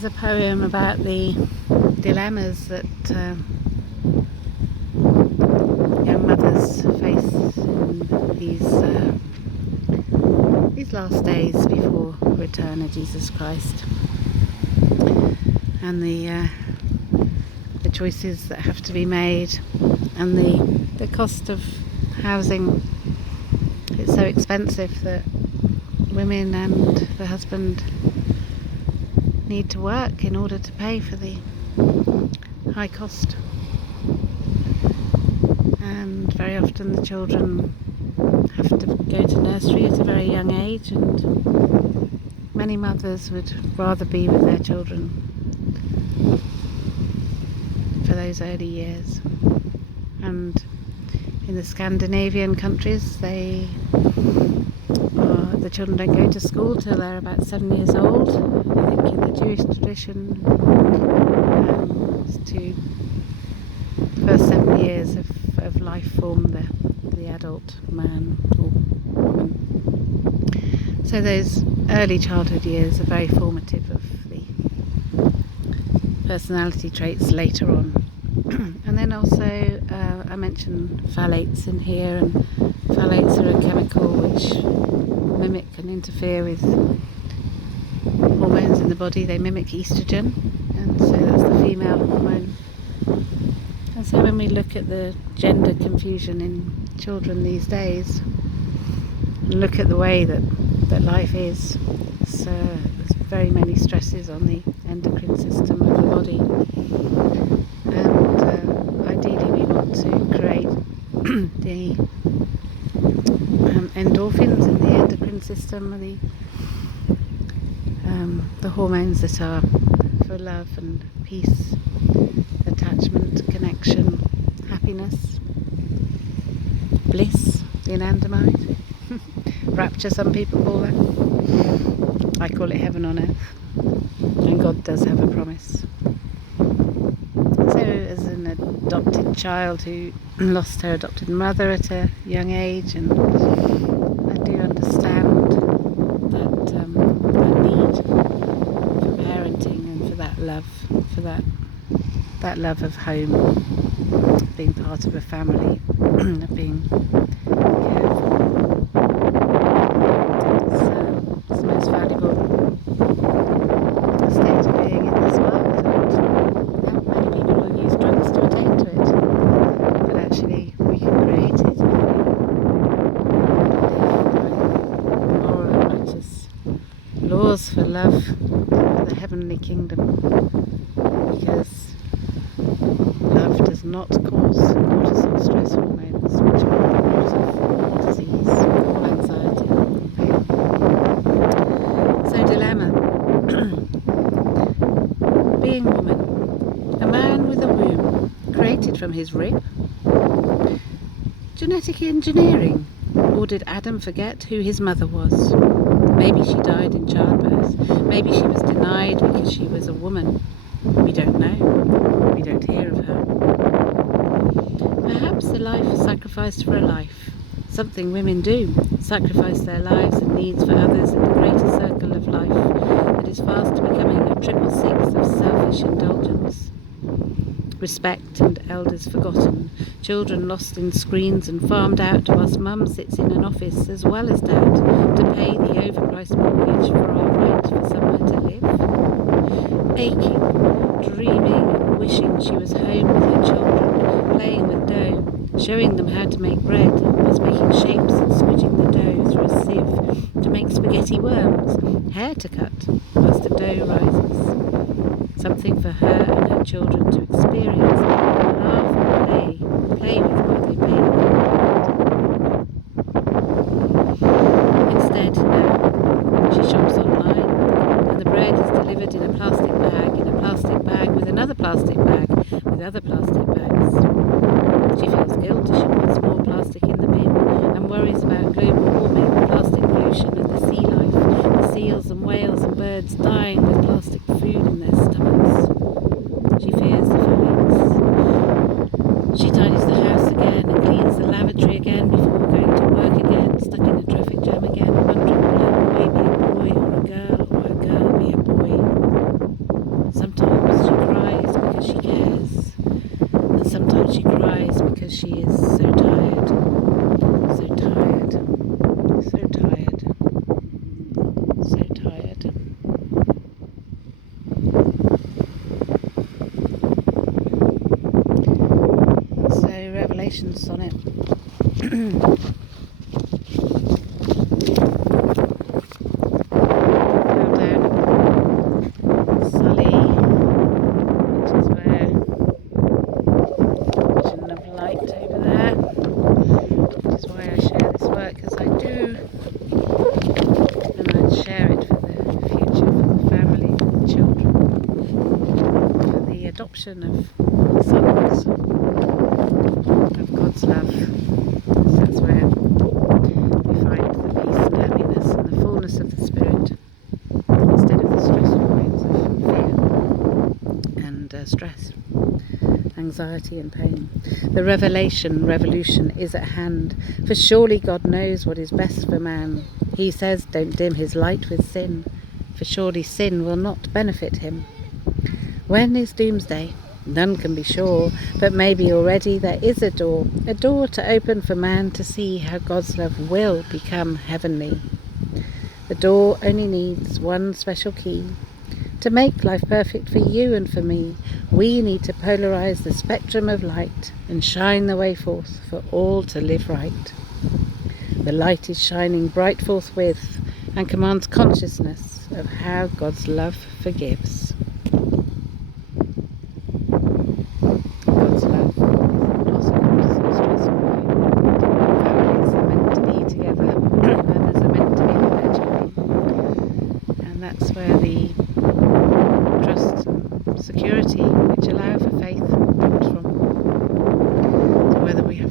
is a poem about the dilemmas that young mothers face in these last days before the return of Jesus Christ, and the choices that have to be made, and the cost of housing. It's so expensive that women and the husband need to work in order to pay for the high cost, and very often the children have to go to nursery at a very young age, and many mothers would rather be with their children for those early years. And in the Scandinavian countries, the children don't go to school till they're about 7 years old. I think in the Jewish tradition, to the first 7 years of life form the adult man or woman. So those early childhood years are very formative of the personality traits later on. And then also I mentioned phthalates in here, and phthalates are a chemical which mimic and interfere with hormones in the body. They mimic estrogen, and so that's the female hormone. And so when we look at the gender confusion in children these days, and look at the way that life is, there's very many stresses on the endocrine system of the body, and ideally we want to create the endorphins in the endocrine system, the hormones that are for love and peace, attachment, connection, happiness, bliss, the anandamide, rapture some people call that. I call it heaven on earth, and God does have a promise. So as an adopted child who lost her adopted mother at a young age, and I do understand that need for parenting and for that love, for that love of home, of being part of a family, of being cared for. It's the most valuable state of being in this world, and many people will use drugs to attain to it, but actually we can create it if we live moral and righteous laws for love, for the heavenly kingdom, because love does not cause cortisol stress hormones, which are the root of all disease, all anxiety and pain. So dilemma. Being woman, a man with a womb, created from his rib. Genetic engineering, or did Adam forget who his mother was? Maybe she died in childbirth. Maybe she was denied because she was a woman. We don't know. We don't hear of her. Perhaps a life sacrificed for a life. Something women do. Sacrifice their lives and needs for others in the greater circle of life that is fast becoming a 666 of selfish indulgence. Respect and elders forgotten, children lost in screens and farmed out whilst mum sits in an office as well as dad to pay the overpriced mortgage for our right for somewhere to live. Aching, dreaming and wishing she was home with her children, playing with dough, showing them how to make bread, whilst making shapes and squidging the dough through a sieve to make spaghetti worms, hair to cut whilst the dough rises. Something for her and her children to experience, and laugh and play with while they bake. Instead, now, she shops online, and the bread is delivered in a plastic bag, with another plastic bag, with other plastic bags. She feels guilt as she puts more plastic in the bin, and worries about global warming, plastic pollution, and the sea life, the seals and whales and birds dying with plastic food in their stomachs. She fears the phthalates. She tidies the house again and cleans the lavatory again before going to work again, stuck in a traffic jam again, wondering will her boy be a boy or a girl be a boy. she cries because she is so tired, so tired, so tired, so tired. So Revelations on it. Adoption of sons of God's love. That's where we find the peace and happiness and the fullness of the Spirit instead of the stressful minds of fear and stress, anxiety and pain. The revolution is at hand, for surely God knows what is best for man. He says, don't dim his light with sin, for surely sin will not benefit him. When is doomsday? None can be sure, but maybe already there is a door to open for man to see how God's love will become heavenly. The door only needs one special key. To make life perfect for you and for me, we need to polarize the spectrum of light and shine the way forth for all to live right. The light is shining bright forthwith and commands consciousness of how God's love forgives. God's love is not so stressful. Families are meant to be together, others are meant to be on their journey. And that's where the trust and security which allow for faith comes from. So whether we have